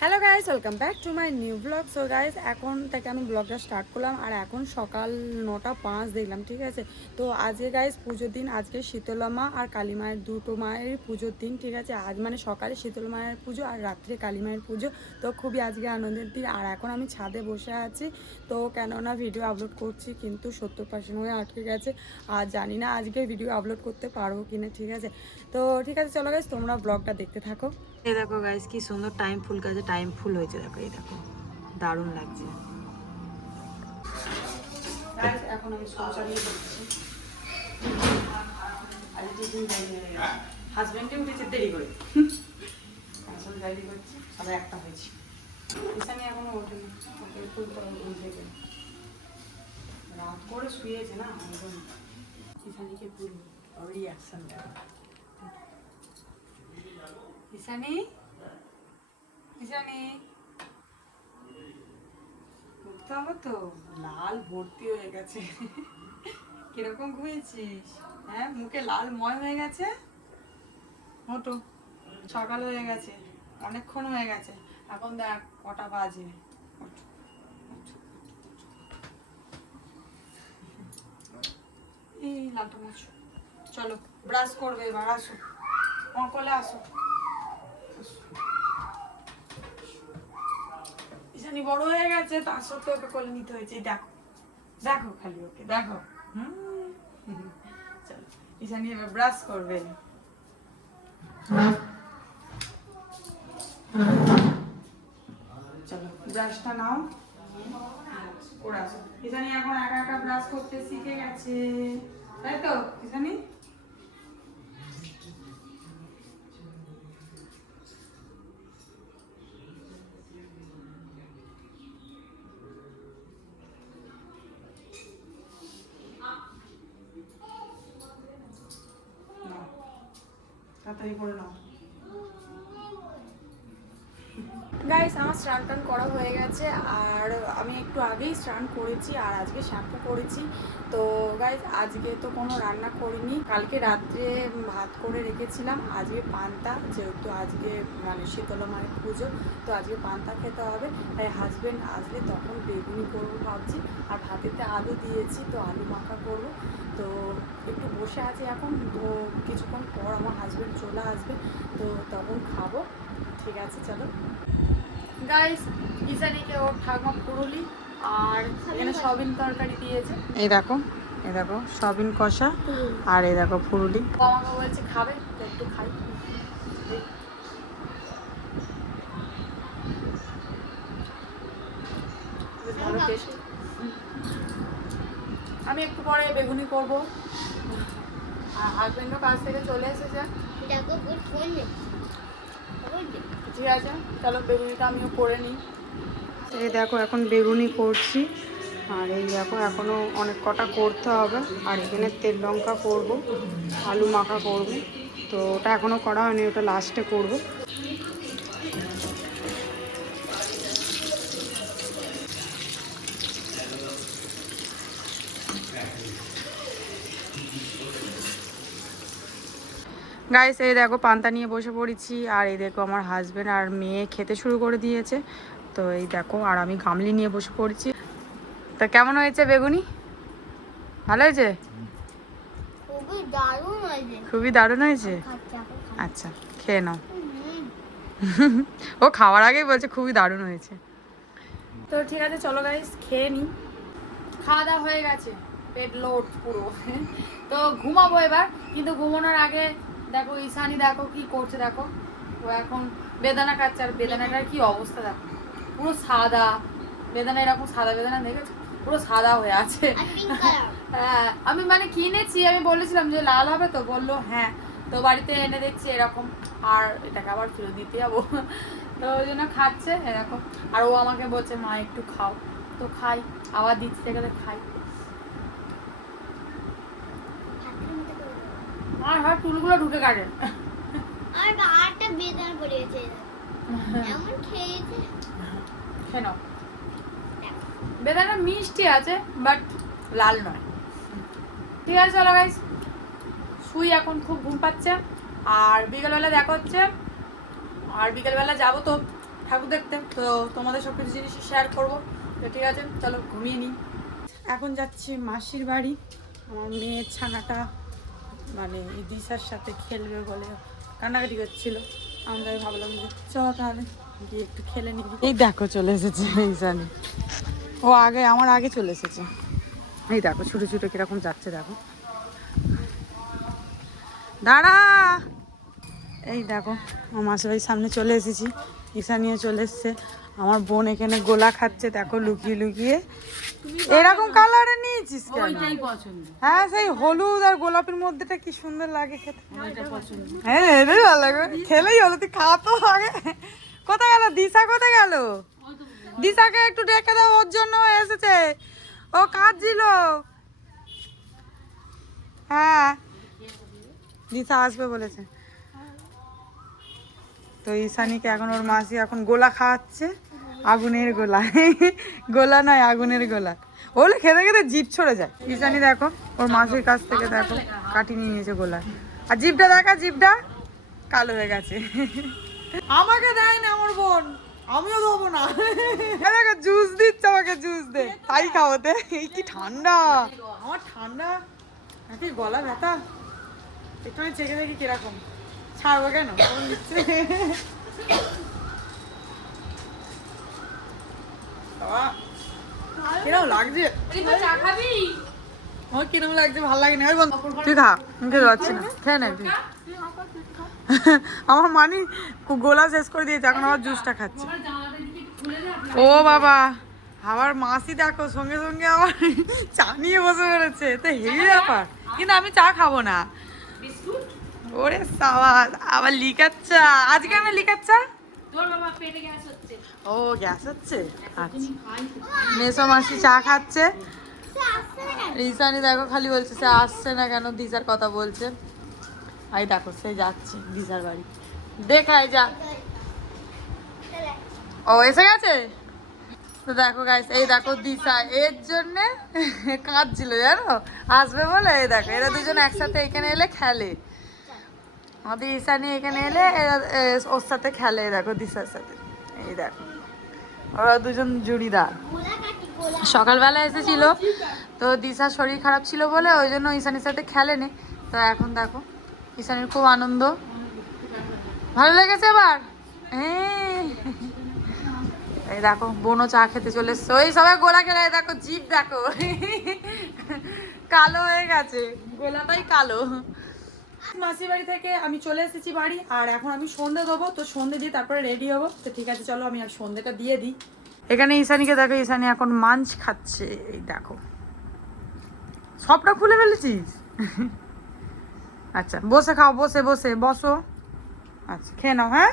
Hello guys, welcome back to my new blog. So guys, এখন থেকে আমি ব্লগটা স্টার্ট করলাম আর এখন সকাল 9:05 দেখলাম, ঠিক আছে। তো আজকে গাইস পুজোর দিন, আজকে শীতলা মা আর কালী মায়ের দুটো মায়ের পুজোর দিন, ঠিক আছে। আজ মানে সকালে শীতলা মায়ের পুজো আর রাত্রে কালী মায়ের পুজো। তো খুবই আজকে আনন্দের দিন। আর এখন আমি ছাদে বসে আছি, তো কেননা ভিডিও আপলোড করছি কিন্তু 70% হয়ে আটকে গেছে। আর জানি না আজকে ভিডিও আপলোড করতে পারবো কিনা, ঠিক আছে। তো ঠিক আছে, চলো গাইস, তোমরা ব্লগটা দেখতে থাকো। এই দেখো গাইস, কি সুন্দর টাইম ফুল গাছে টাইম ফুল হয়েছে, দেখো এই দেখো, দারুণ লাগছে। গাইস, এখন আমি শৌচালয়ে করছি। আজ টিফিন হাজবেন্ডে উঠেছে দেরি করে, এখন গাড়ি করছি, সবাই একটা হয়েছে। ঈশানি এখনো ওঠেনি, ওকে তুলতে হবে ঘুম থেকে, রাত করে শুয়েছে না একদম। ঈশানিকে তুলবো, রিয়াকশন দেবো। ঈশানি, ঈশানি উঠতে হবে তো, লাল ভর্তি হয়ে গেছে। কিরকম ঘুমিয়েছিস? হ্যাঁ, মুখে লাল ময় হয়ে গেছে। ওঠো, সকাল হয়ে গেছে, অনেকক্ষণ হয়ে গেছে। এখন দেখ কটা বাজে। ওঠো, ওঠো। এই লালটা মোছো। চলো ব্রাশ করবে এবার, আসো আমার কোলে আসো। ঈশানি বড় হয়ে গেছে, তার সত্ত্বেও ওকে কোলে নিতে হয়েছে। দেখো দেখো, খালি ওকে দেখো। চলো, ঈশানি এবার ব্রাশ করবে। চলো ব্রাশটা নাও, করে আসো। ঈশানি এখন একা একা ব্রাশ করতে শিখে গেছে, তাই তো ঈশানি? নাও, তাড়াতাড়ি করে নাও। গাইস, আমার স্নান টান করা হয়ে গেছে আর আমি একটু আগেই স্নান করেছি আর আজকে শ্যাম্পু করেছি। তো গাইস, আজকে তো কোনো রান্না করিনি, কালকে রাত্রে ভাত করে রেখেছিলাম। আজকে পান্তা, যেহেতু আজকে মানে শীতলা মায়ের পুজো, তো আজকে পান্তা খেতে হবে। তাই হাজবেন্ড আসলে তখন বেগুনি করবো ভাবছি, আর ভাতেতে আলু দিয়েছি, তো আলু মাখা করবো। তো একটু বসে আছি এখন, তো কিছুক্ষণ পর আমার হাজবেন্ড চলে আসবে, তো তখন খাবো, ঠিক আছে। চলো গাইস, ঈশানীকে ওর ঠাকুমা পুরুলি আর এখানে সয়াবিন তরকারি দিয়েছে। এই দেখো, এই দেখো সয়াবিন কষা আর এই দেখো পুরুলি। ও আমাকে বলছে খাবে, তো একটু খাই। ভালো টেস্ট। আমি একটু পরে বেগুনি করব। আর হাজবেন্ডও কাজ থেকে চলে এসেছে। ঠিক আছে, চলো বেগুনিটা আমিও করে নিই। এই দেখো এখন বেগুনি করছি, আর এই দেখো এখনও অনেক কটা করতে হবে। আর এখানে তেল লঙ্কা করব, আলু মাখা করব, তো ওটা এখনও করা হয়নি, ওটা লাস্টে করব। গাইস, এই দেখো পান্তা নিয়ে বসে পড়েছি, আর এই দেখো আমার হাজবেন্ড আর মেয়ে খেতে শুরু করে দিয়েছে। তো এই দেখো, আর আমি গামলি নিয়ে বসে পড়েছি। তা কেমন হয়েছে বেগুনি? ভালো হয়েছে? খুবই দারুণ হয়েছে। আচ্ছা, খেয়ে নাও। ও খাওয়ার আগেই বলছে খুবই দারুণ হয়েছে। তো ঠিক আছে, চলো গাইস খেয়ে নিই। খাওয়া দাওয়া হয়ে গেছে, পেট লোড পুরো। তো ঘুমাবো এবার, কিন্তু ঘুমানোর আগে দেখো ঈশানি দেখো কি করছে, দেখো ও এখন বেদানা খাচ্ছে। আর বেদানাটার কি অবস্থা দেখো, পুরো সাদা বেদানা, এরকম সাদা বেদানা দেখেছো, পুরো সাদা হয়ে আছে। হ্যাঁ, আমি মানে কিনেছি, আমি বলেছিলাম যে লাল হবে, তো বললো হ্যাঁ। তো বাড়িতে এনে দেখছি এরকম, আর এটাকে আবার ফেরত দিতে যাবো। তো ওই জন্য খাচ্ছে এরকম। আর ও আমাকে বলছে মা একটু খাও, তো খাই, আবার দিচ্ছে গেলে খাই। আর হয় চুলগুলো ঢুকে কাটে। আর গাটা বেদনা পড়েছে, এমন খেয়েছে। কেন? বেদানা মিষ্টি আছে, বাট লাল নয়। ঠিক আছে, চলো গাইস শুই, এখন খুব ঘুম পাচ্ছে। আর বিকেলবেলা দেখা হচ্ছে, আর বিকেলবেলা যাবো তো ঠাকুর দেখতে, তো তোমাদের সব কিছু জিনিস শেয়ার করবো। তো ঠিক আছে, চলো ঘুমিয়ে নিই। এখন যাচ্ছি মাসির বাড়ি। আমার মেয়ের ছানাটা মানে দিশার সাথে খেলবে বলে কান্নাকাটি করছিল। আমরা ভাবলাম যে চলো তাহলে গিয়ে একটু খেলে নিবি। এই দেখো চলে এসেছে ঈশানি, ও আগে আমার আগে চলে এসেছে। এই দেখো ছুটে ছুটে কিরকম যাচ্ছে, দেখো দাঁড়া। এই দেখো আমার মাসির বাড়ির সামনে চলে এসেছি, ঈশানিও চলে এসছে। আমার বোন এখানে গোলা খাচ্ছে, দেখো লুকিয়ে লুকিয়ে। এরকম কালারে নিয়েছিস কেন? হ্যাঁ সেই হলুদ আর গোলাপের মধ্যেটা কি সুন্দর লাগে খেতে। হ্যাঁ এটাই ভালো লাগে, খেলেই হলো। তুই খা তো আগে। কোথায় গেল দিশা, কোথায় গেল? দিশাকে একটু ডেকে দাও, ওর জন্য এসেছে, ও কাঁদছিল। হ্যাঁ দিশা আসবে বলেছে। তো ঈশানীকে এখন ওর মাসি এখন গোলা খাওয়াচ্ছে, আগুনের গোলা। গোলা নয়, আগুনের গোলা। ওলে খেতে খেতে জিভ ছড়ে যায়। ঈশানী দেখো ওর মাসির কাছ থেকে দেখো কাটি নিয়ে নিয়েছে গোলা। আর জিভটা দেখা, জিভটা কালো হয়ে গেছে। আমাকে দেয় না আমার বোন, আমিও দেবো না। দেখো জুস দিচ্ছে আমাকে, জুস দে তাই খাওয়াতে। এই কি ঠান্ডা, আমার ঠান্ডা নাকি গলা ব্যথা। একটু আমি চেখে দেখি কিরকম। ছাড়বো কেন, দিচ্ছে। কিরকম লাগছে? আমার কিরকম লাগছে, ভালো লাগে না। তুই খা, মুখে যাচ্ছি না, খেয়ে নে। আমার মানি গোলা শেষ করে দিয়েছে, এখন আবার জুসটা খাচ্ছে। ও বাবা, আবার মাসি দেখো সঙ্গে সঙ্গে আবার চা নিয়ে বসে পড়েছে। তো হেভি ব্যাপার, কিন্তু আমি চা খাবো না। ওরে সাবাস, আবার লিকার চা। আজকে আমি লিকার চা। ও গ্যাস হচ্ছে, আচ্ছা। মেসো মাসি চা খাচ্ছে। ঈশানী দেখো খালি বলছে সে আসছে না কেন, দিশার কথা বলছে। এই দেখো সে যাচ্ছে দিশার বাড়ি, দেখাই যা। ও এসে গেছে। তো দেখো গাইস, এই দেখো দিশা এর জন্যে কাঁদছিল জানো, আসবে বলে। এই দেখো এরা দুজন একসাথে এখানে এলে খেলে। আমাদের ঈশানী এখানে এলে এরা ওর সাথে খেলে, দেখো দিশার সাথে। এই দেখো ওরা দুজন জুড়িদার। সকালবেলা এসেছিল, তো দিশার শরীর খারাপ ছিল বলে ওই জন্য ঈশানীর সাথে খেলেনি। তো এখন দেখো ঈশানীর খুব আনন্দ, ভালো লেগেছে আবার। এই দেখো বোনও চা খেতে চলে এসছে। ওই সবাই গোলা খেলে, দেখো জিভ দেখো কালো হয়ে গেছে, গোলাটাই কালো। মাসির বাড়ি থেকে আমি চলে এসেছি বাড়ি, আর এখন আমি সন্ধে দেবো। তো সন্ধে দিয়ে তারপরে রেডি হবো। তো ঠিক আছে চলো আমি আর সন্ধেটা দিয়ে দিই। এখানে ঈশানীকে দেখো, ঈশানী এখন মাঞ্চ খাচ্ছে। এই দেখো সবটা খুলে ফেলেছিস। আচ্ছা বসে খাও, বসে বসে বসো। আচ্ছা খেয়ে নাও। হ্যাঁ